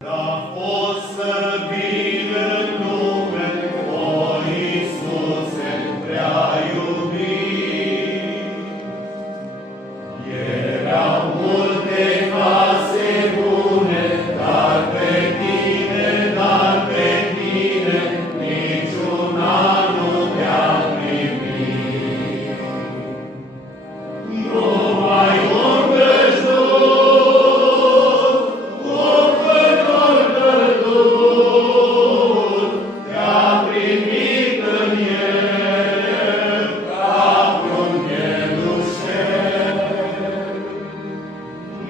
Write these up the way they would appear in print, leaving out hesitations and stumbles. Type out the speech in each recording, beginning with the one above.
A fost să vin în lume, o Iisuse prea iubit. Erau multe case bune, dar pe tine, niciuna nu te-a primit. Numai un vrăjtor, un fător căldur, te-a primit în el ca un mielușel.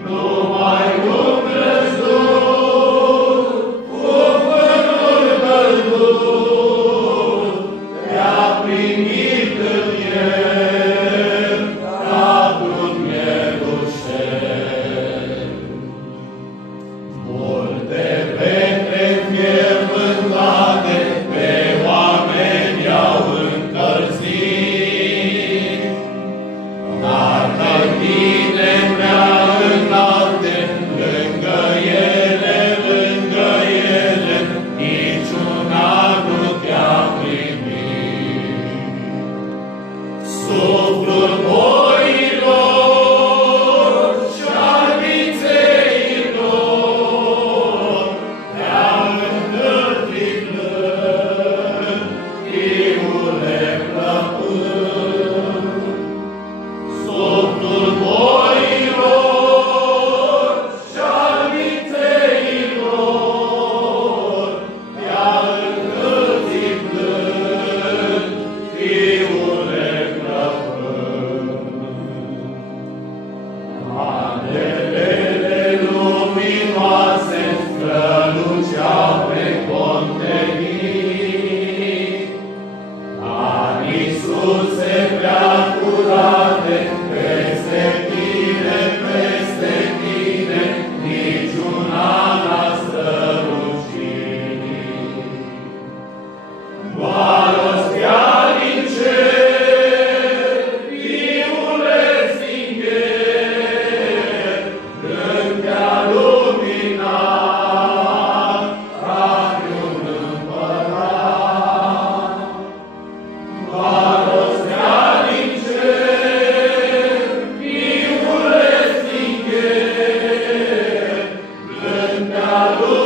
Numai un vrăjtor, un fător căldur, te-a primit în el ca un mielușel. Multe pietre înfierbântate pe oameni i-au încălzit, dar pe tine prea înalte, lângă ele, niciuna nu te-a primit. Suflul boilor și-al vițeilor te-a îndălțit blând, Fiule plăpând. Suflul boilor și-al vițeilor te-a îndălțit blând, Fiule plăpând. Candelele luminoase străluceau pe contenit, dar Iisuse prea curate, peste tine, niciuna n-a strălucit. Doar o stea din cer, Fiule singher, când te-a luminat ca un împărat. Doar o stea din cer, Fiule singher, când te-a luminat